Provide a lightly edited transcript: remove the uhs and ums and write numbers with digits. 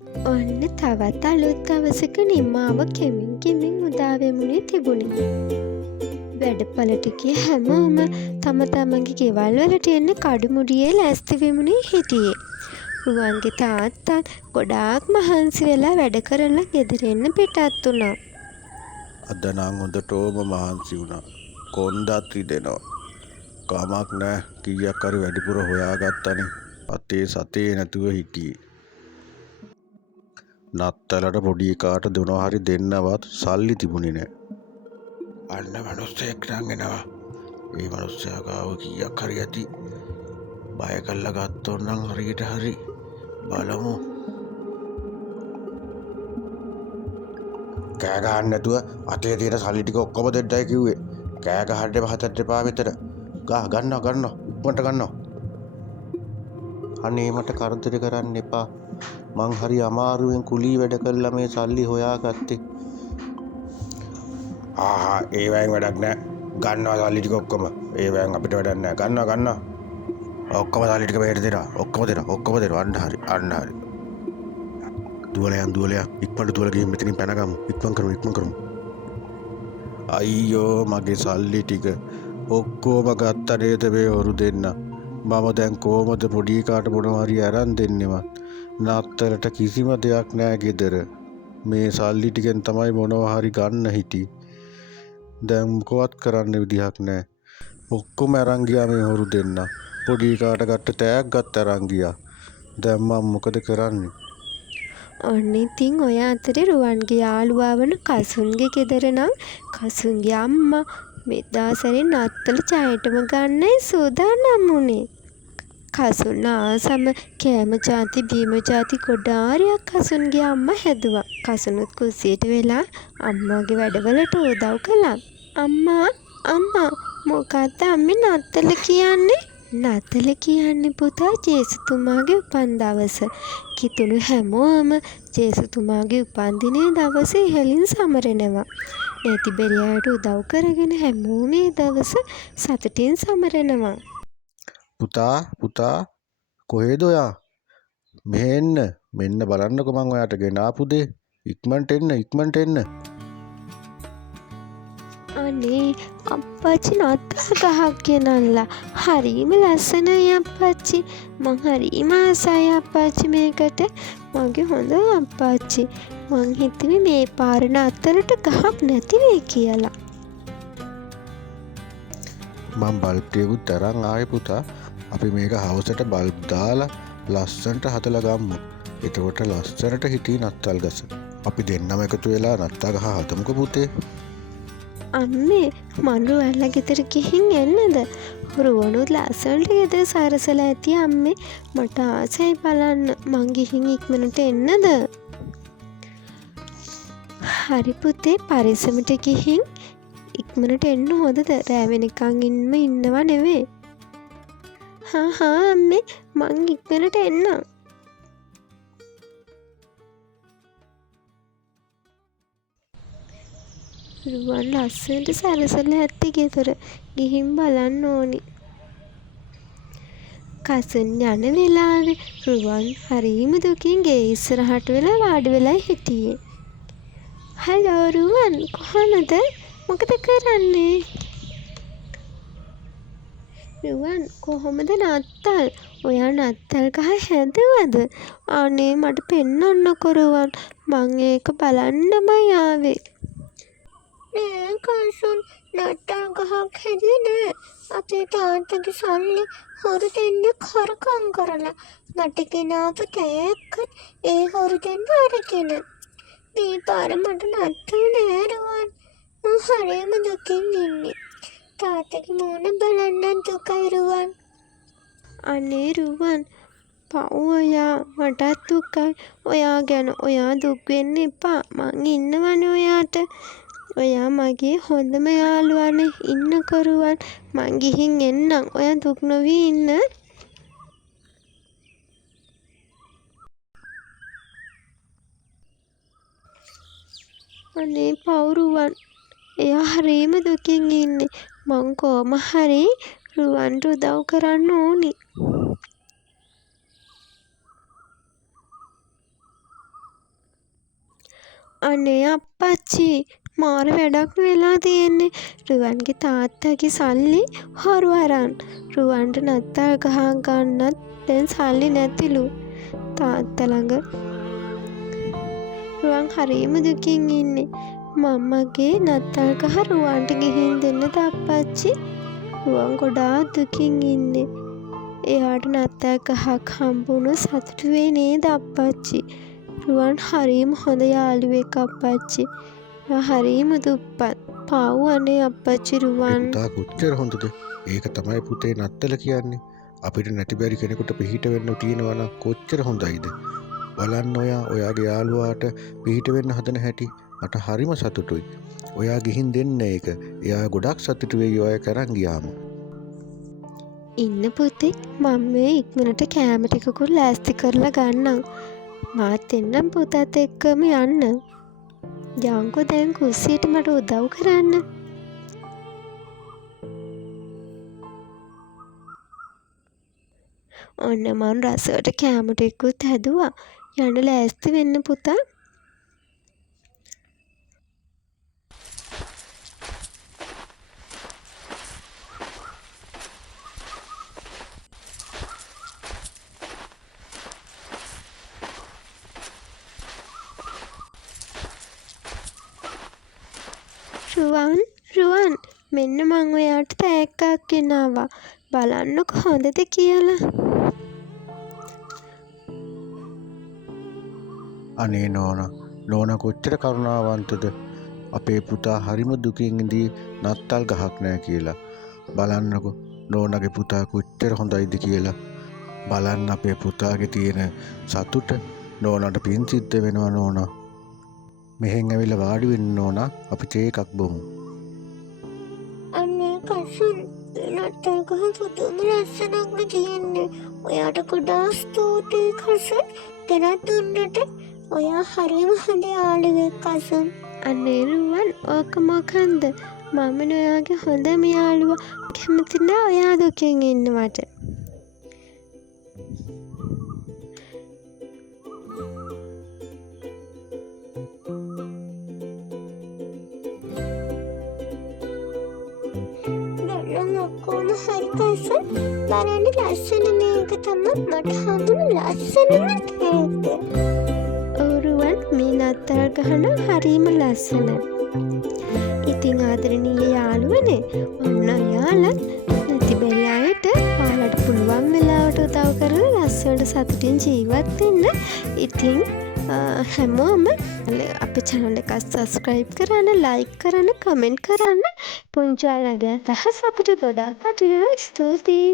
ඔන්න තවත් අලුත් දවසක නිමාව කෙමින් උදා වෙමුනේ තිබුණේ. වැඩපළට ගිය හැමෝම තම තමන්ගේ ගෙවල් වලට එන්න කඩුමුඩියේ ලෑස්ති වෙමුනේ හිටියේ. රුවන්ගේ තාත්තත් ගොඩාක් මහන්සි වෙලා වැඩ කරලා ගෙදර එන්න පිටත් වුණා. අද නම් හොඳටම මහන්සි වුණා. කොන්දත් රිදෙනවා. කමක් නෑ, කීයක් හරි වැඩිපුර හොයාගත්තනේ. අතේ සතේ නැතුව හිටියේ. නත්තලට පොඩි එකාට දෙනවා හරි දෙන්නවත් සල්ලි තිබුණේ නෑ. අන්න මිනිස්සෙක් නම් එනවා. ඒ මිනිස්සයා ගාව කීයක් හරි ඇති. බය කල්ලා ගත්තොත් නම් හරියට හරි. බලමු. කෑ ගහන්න නැතුව අතේ තියෙන සල්ලි ටික ඔක්කොම දෙන්නයි කිව්වේ. කෑ ගහන්න මහතට එපා මෙතන. ගන්නවා ඉක්මනට ගන්නවා. අනේ මට කරදර කරන්න එපා. මං හරි අමාරුවෙන් කුලී වැඩ කළා මේ සල්ලි හොයාගත්තේ. ඒ වයින් වැඩක් නෑ. ගන්නවා සල්ලි ටික ඔක්කොම. ඒ වයින් අපිට වැඩක් නෑ. ගන්නවා. ඔක්කොම සල්ලි ටික මෙහෙට දෙනවා. ඔක්කොම දෙනවා. අන්න හරි. දුවලයන් ඉක්මනට දුවලා ගිහින් මෙතනින් පැනගමු. ඉක්මන් කරමු. අයියෝ මගේ සල්ලි ටික ඔක්කොම ගත්ත නේද මේ හොරු දෙන්න. මම දැන් කොහමද පොඩි කාට මොනවා හරි අරන් දෙන්නේවත්. නත්තලට කිසිම දෙයක් නෑ ගෙදර. මේ සල්ලි ටිකෙන් තමයි මොනවා හරි ගන්න හිටි. දැන් මොකවත් කරන්න විදිහක් නෑ. ඔක්කොම අරන් ගියා මේ හොරු දෙන්න. පොඩි කාට ගත්ත තෑග්ගත් අරන් ගියා. දැන් මම මොකද කරන්නේ? ඔන්න ඉතින් ඔය අතරේ රුවන්ගේ යාළුවා වන කසුන්ගේ ගෙදර නම් කසුන්ගේ අම්මා මෙදා සැරේ නත්තල ජයටම ගන්නයි සූදානම් වුණේ. කසුන් ආසම කෑම ජාති බීම ජාති ගොඩාරියක් කසුන්ගේ අම්මා හැදුවා. කසුනුත් කුස්සියට වෙලා අම්මාගේ වැඩවලට උදව් කළා. අම්මා මොකද්ද අම්මේ නත්තල කියන්නේ? නත්තල කියන්නේ පුතා ජේසුතුමාගේ උපන් දවස. කිතුණු හැමෝම ජේසුතුමාගේ උපන්දිනේ දවසේ ඉහළින් සමරනවා. නැති බැරි අයට උදව් කරගෙන හැමෝම මේ දවස සතුටින් සමරනවා. පුතා කොහෙද ඔයා? මෙන්න බලන්නකො මං ඔයාට ගෙනාපු දේ. ඉක්මනට එන්න. අනේ අප්පච්චි නත්තල් ගහක් ගෙනල්ලා. හරිම ලස්සනයි අප්පච්චි. මං හරිම ආසයි අප්පච්චි මේකට. මගේ හොඳ අප්පච්චි. මං හිතුවේ මේ පාර නත්තලට ගහක් නැති වෙයි කියලා. මං බල්බ් ටිකකුත් අරන් ආවේ පුතා. අපි මේක හවසට බල්බ් දාලා ලස්සනට හදලා ගමු. එතකොට ලස්සනට හිටී නත්තල් ගස. අපි දෙන්නම එකතු වෙලා නත්තල් ගහ හදමුකෝ පුතේ. අම්මේ මං රුවන්ලා ගෙදර ගිහින් එන්නද? රුවනුත් ලස්සනට ගෙදර සරසලා ඇති අම්මේ. මට ආසයි බලන්න. මං ගිහින් ඉක්මනට එන්නද? හරි පුතේ පරිස්සමට ගිහින් ඉක්මනට එන්න හොඳද? රෑ වෙනකන් ඉන්නව නෙවෙයි. හා අම්මේ මං ඉක්මනට එන්නම්. රුවන් ලස්සනට සරසලා ඇත්තේ ගෙදර. ගිහින් බලන්න ඕනි. කසුන් යන වෙලාවේ රුවන් හරිම දුකින් ගේ ඉස්සරහට වෙලා වාඩි වෙලා හිටියේ. හලෝ රුවන් කොහමද? මොකද කරන්නේ? රුවන් කොහොමද නත්තල්? ඔයා නත්තල් ගහ හැදුවද? අනේ මට පෙන්වන්නකෝ රුවන්. මං ඒක බලන්නමයි ආවේ. නෑ කසුන් නත්තල් ගහක් හැදුවේ නෑ. අපේ තාත්තගේ සල්ලි හොරු දෙන්නෙක් හොරකම් කරලා මට ගෙනාපු තෑග්ගත් ඒ හොරු දෙන්න අරගෙන. මේ පාර මට නත්තල් නෑ රුවන්. මං හරිම දුකින් ඉන්නේ. තාත්තගේ මූණ බලන්න දුකයි රුවන්. අනේ රුවන් පව් ඔයා. මටත් දුකයි. ඔයා ගැන ඔයා දුක් වෙන්න එපා. මං ඉන්නවනේ ඔයාට. ඔයා මගේ හොඳම යාළුවානේ. ඉන්නකෝ රුවන්. මං ගිහින් එන්නම්. ඔයා දුක් නොවී ඉන්න. අනේ පව් රුවන්. එයා හරිම දුකින් ඉන්නේ. මං කොහොම හරි රුවන්ට උදව් කරන්න ඕනි. අනේ අප්පච්චි මාර වැඩක් වෙලා තියෙන්නේ. රුවන්ගේ තාත්තගේ සල්ලි හොරු අරන්. රුවන්ට නත්තල් ගහ ගන්නත් දැන් සල්ලි නැතිලු තාත්තා ළඟ. රුවන් හරීම දුකින් ඉන්නේ. මම්මගේ නත්තල් ගහ රුවන්ට ගිහින් දෙන්නද අප්පච්චි? රුවන් ගොඩාක් දුකින් ඉන්නේ. එයාට නත්තල් ගහක් හම්බුණොත් සතුටු වෙයි නේද අප්පච්චි? රුවන් හරීම හොඳ යාළුවෙක් අප්පච්චි. එයා හරීම දුප්පත්. පාව් අනේ අප්පච්චි රුවන්. පුතා කොච්චර හොඳද? ඒක තමයි පුතේ නත්තල කියන්නේ. අපිට නැති බැරි කෙනෙකුට පිහිට වෙන්න තියෙනවා නම් කොච්චර හොඳයිද? බලන්න ඔයාගේ යාළුවාට පිහිට වෙන්න හදන හැටි මට හරිම සතුටුයි. ඔයා ගිහින් දෙන්න ඒක. එයා ගොඩක් සතුටු වෙයි ඔය කරන් ගියාම. ඉන්න පුතේ මම මේ ඉක්මනට කෑම ටිකකුත් ලෑස්ති කරලා ගන්නම්. මාත් එන්නම් පුතත් එක්කම යන්න. යන්කෝ දැන් කුස්සියට මට උදව් කරන්න. ඔන්න මං රසවට කෑම ටිකකුත් හැදුවා. යන්න ලෑස්ති වෙන්න පුතා. රුවන් මෙන්න මං ඔයාට තෑග්ගක් ගෙනාවා. බලන්නකො හොඳද කියලා. අනේ නෝනා කොච්චර කරුණාවන්තද? අපේ පුතා හරිම දුකින් ඉඳී නත්තල් ගහක් නැහැ කියලා. බලන්නකො නෝනාගේ පුතා කොච්චර හොඳයිද කියලා. බලන්න අපේ පුතාගේ තියෙන සතුට. නෝනාට පින් සිද්ධ වෙනවා නෝනා. මෙහෙන් ඇවිල්ලා වාඩි වෙන්න නෝනා. අපි තේ එකක් බොමු. අනේ කසුන් නත්තල් ගහ පුදුම ලස්සනක්ම තියෙන්නේ. ඔයාට ගොඩාක් ස්තුතියි කසුන්. ගෙනත් දුන්නට. ඔයා හරිම හොඳ යාළුවෙක් කසුන්. අනේ රුවන් ඕක මොකන්ද? මම ඔයාගේ හොඳම යාළුවා. කැමති නෑ ඔයා දුකින් ඉන්නවට. ඔක්කොම හරි කසුන්. බලන්න ලස්සන මේක තමයි මට හම්බුණු ලස්සනම තෑග්ග. රුවන් මේ නත්තල් ගහන හරීම ලස්සනයි. ඉතින් ආදරණීය යාළුවනේ ඔන්න ඔයාලත් නැති බැරි අයට ඔයාලට පුළුවන් වෙලාවට උදව් කරලා ලස්සනට සතුටින් ජීවත් වෙන්න. ඉතින් හැමෝම අපේ channel එක subscribe කරන්න, like කරන්න, comment කරන්න. පුංචි අයගේ රහස් අපිට ගොඩාක් ස්තුතියි.